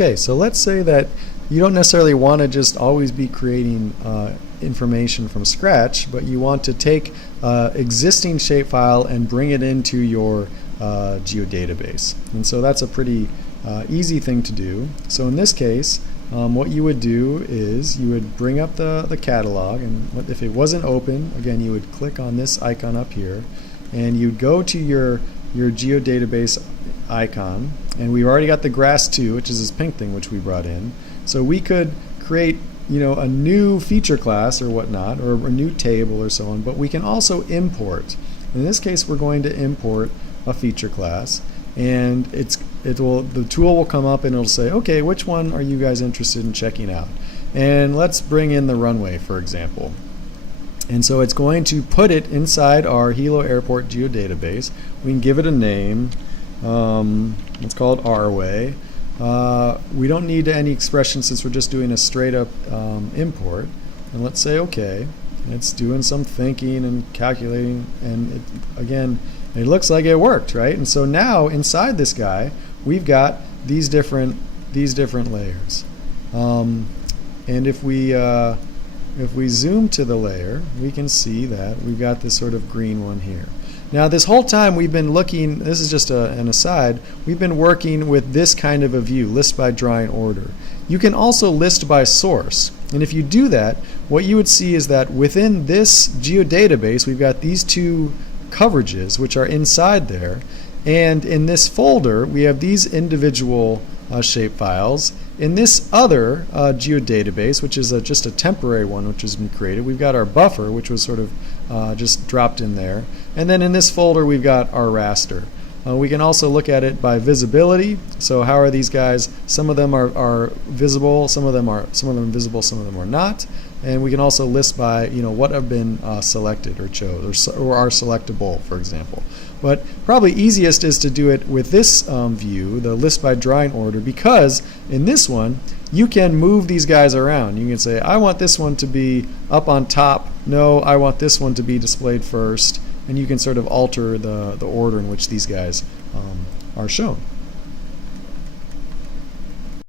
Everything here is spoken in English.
Okay, so let's say that you don't necessarily want to just always be creating information from scratch, but you want to take existing shapefile and bring it into your geodatabase. And so that's a pretty easy thing to do. So in this case, what you would do is you would bring up the catalog, and if it wasn't open, again, you would click on this icon up here, and you'd go to your geodatabase icon, and we've already got the grass 2, which is this pink thing which we brought in. So we could create a new feature class or whatnot, or a new table or so on, but we can also import. In this case, we're going to import a feature class, and the tool will come up and it'll say, okay, which one are you guys interested in checking out? And let's bring in the runway, for example. And so it's going to put it inside our Hilo Airport geodatabase. We can give it a name. It's called Rway. We don't need any expression since we're just doing a straight up import. And let's say OK. It's doing some thinking and calculating, and again, it looks like it worked, right? And so now inside this guy, we've got these different layers. And if we zoom to the layer, we can see that we've got this sort of green one here. Now this whole time we've been looking, this is just an aside, we've been working with this kind of a view, list by drawing order. You can also list by source. And if you do that, what you would see is that within this geodatabase, we've got these two coverages which are inside there. And in this folder, we have these individual shapefiles. In this other geodatabase, which is just a temporary one which has been created, we've got our buffer, which was sort of just dropped in there. And then in this folder, we've got our raster. We can also look at it by visibility. So how are these guys? Some of them are visible, some of them are visible, some of them are not. And we can also list by what have been selected or chose or are selectable, for example. But probably easiest is to do it with this view, the list by drawing order, because in this one you can move these guys around. You can say, I want this one to be up on top. No, I want this one to be displayed first. And you can sort of alter the order in which these guys are shown.